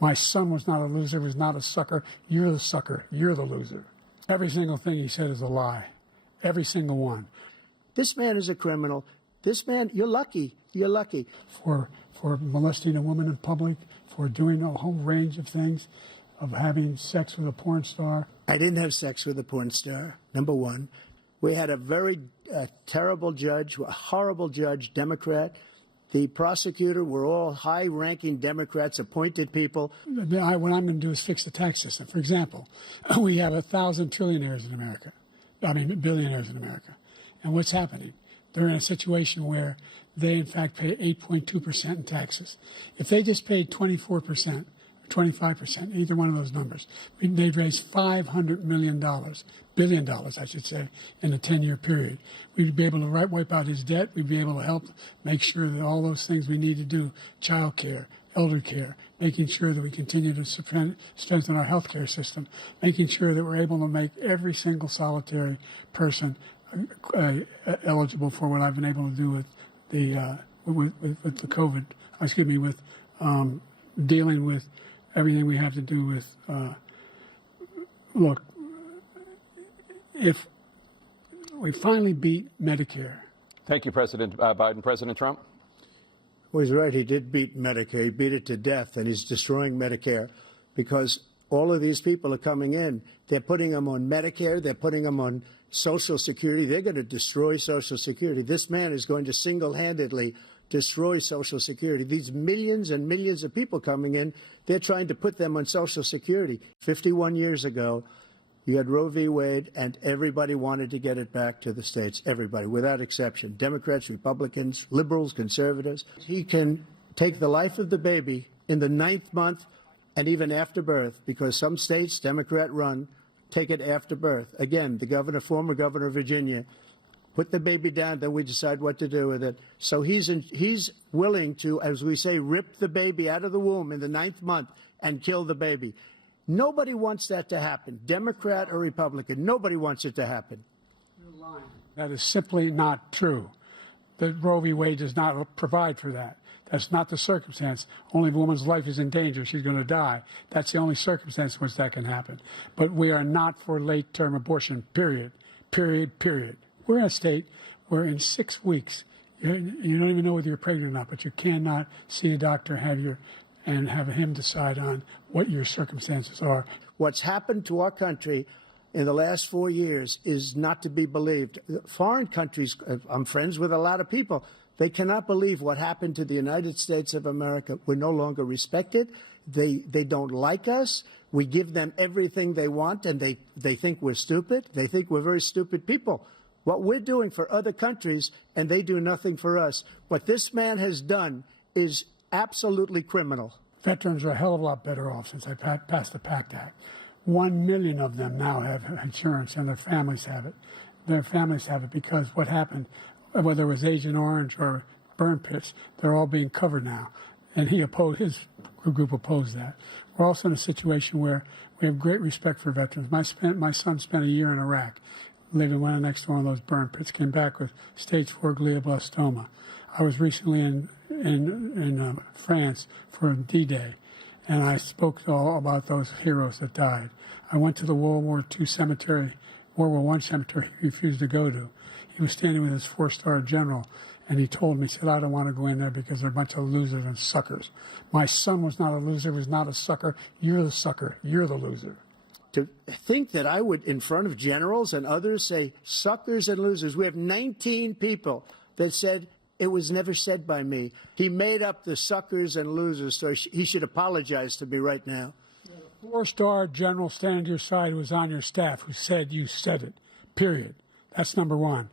My son was not a loser, was not a sucker. You're the sucker. You're the loser. Every single thing he said is a lie. Every single one. This man is a criminal. This man, you're lucky. You're lucky. For molesting a woman in public, for doing a whole range of things, of having sex with a porn star. I didn't have sex with a porn star, number one. We had a very terrible judge, a horrible judge, Democrat. The prosecutor were all high-ranking Democrats, appointed people. What I'm going to do is fix the tax system. For example, we have 1,000 trillionaires in America. Billionaires in America. And what's happening? They're in a situation where they, in fact, pay 8.2% in taxes. If they just paid 24%, 25%, either one of those numbers, they'd raise $500 billion, I should say, in a 10-year period. We'd be able to wipe out his debt. We'd be able to help make sure that all those things we need to do, child care, elder care, making sure that we continue to strengthen our health care system, making sure that we're able to make every single solitary person eligible for what I've been able to do with the COVID, with dealing with everything we have to do with, look, if we finally beat Medicare. Thank you, President Biden. President Trump? Well, he's right. He did beat Medicare. He beat it to death, and he's destroying Medicare because all of these people are coming in. They're putting them on Medicare. They're putting them on Social Security. They're going to destroy Social Security. This man is going to single-handedly destroy Social Security. These millions and millions of people coming in, they're trying to put them on Social Security. 51 years ago, you had Roe v. Wade, and everybody wanted to get it back to the states. Everybody, without exception. Democrats, Republicans, liberals, conservatives. He can take the life of the baby in the 9th month and even after birth, because some states, Democrat run, take it after birth. Again, the former governor of Virginia, put the baby down, then we decide what to do with it. So he's willing to, as we say, rip the baby out of the womb in the 9th month and kill the baby. Nobody wants that to happen, Democrat or Republican. Nobody wants it to happen. You're lying. That is simply not true. The Roe v. Wade does not provide for that. That's not the circumstance. Only if a woman's life is in danger, she's going to die. That's the only circumstance in which that can happen. But we are not for late-term abortion, period. Period, period. We're in a state where in 6 weeks, you don't even know whether you're pregnant or not, but you cannot see a doctor and have him decide on what your circumstances are. What's happened to our country in the last 4 years is not to be believed. Foreign countries, I'm friends with a lot of people, they cannot believe what happened to the United States of America. We're no longer respected. They don't like us. We give them everything they want, and they think we're stupid. They think we're very stupid people. What we're doing for other countries, and they do nothing for us. What this man has done is absolutely criminal. Veterans are a hell of a lot better off since I passed the PACT Act. 1 million of them now have insurance, and their families have it. Their families have it because what happened, whether it was Agent Orange or burn pits, they're all being covered now. And his group opposed that. We're also in a situation where we have great respect for veterans. My son spent a year in Iraq, living right next to one of those burn pits, came back with stage 4 glioblastoma. I was recently in France for D-Day, and I spoke all about those heroes that died. I went to the World War I cemetery he refused to go to. He was standing with his 4-star general, and he told me, he said, I don't want to go in there because they're a bunch of losers and suckers. My son was not a loser, was not a sucker. You're the sucker. You're the loser. To think that I would, in front of generals and others, say suckers and losers. We have 19 people that said it was never said by me. He made up the suckers and losers story. He should apologize to me right now. A 4-star general standing to your side who was on your staff who said you said it, period. That's number one.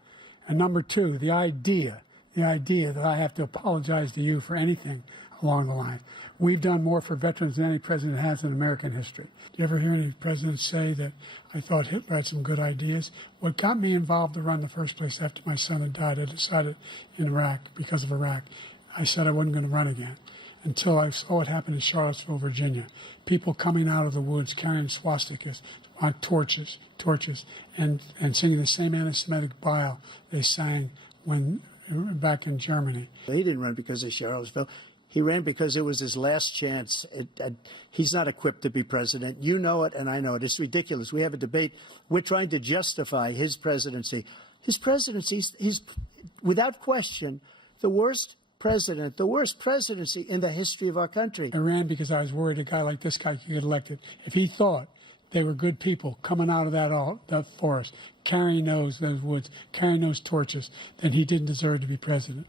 And number two, the idea that I have to apologize to you for anything along the line. We've done more for veterans than any president has in American history. Do you ever hear any presidents say that I thought Hitler had some good ideas? What got me involved to run in the first place after my son had died, I decided in Iraq, because of Iraq, I said I wasn't going to run again until I saw what happened in Charlottesville, Virginia. People coming out of the woods carrying swastikas on torches, and singing the same anti-Semitic bile they sang when back in Germany. He didn't run because of Charlottesville. He ran because it was his last chance. He's not equipped to be president. You know it, and I know it. It's ridiculous. We have a debate. We're trying to justify his presidency. His presidency is, without question, the worst president, the worst presidency in the history of our country. I ran because I was worried a guy like this guy could get elected. If he thought they were good people coming out of that forest, carrying those woods, carrying those torches, then he didn't deserve to be president.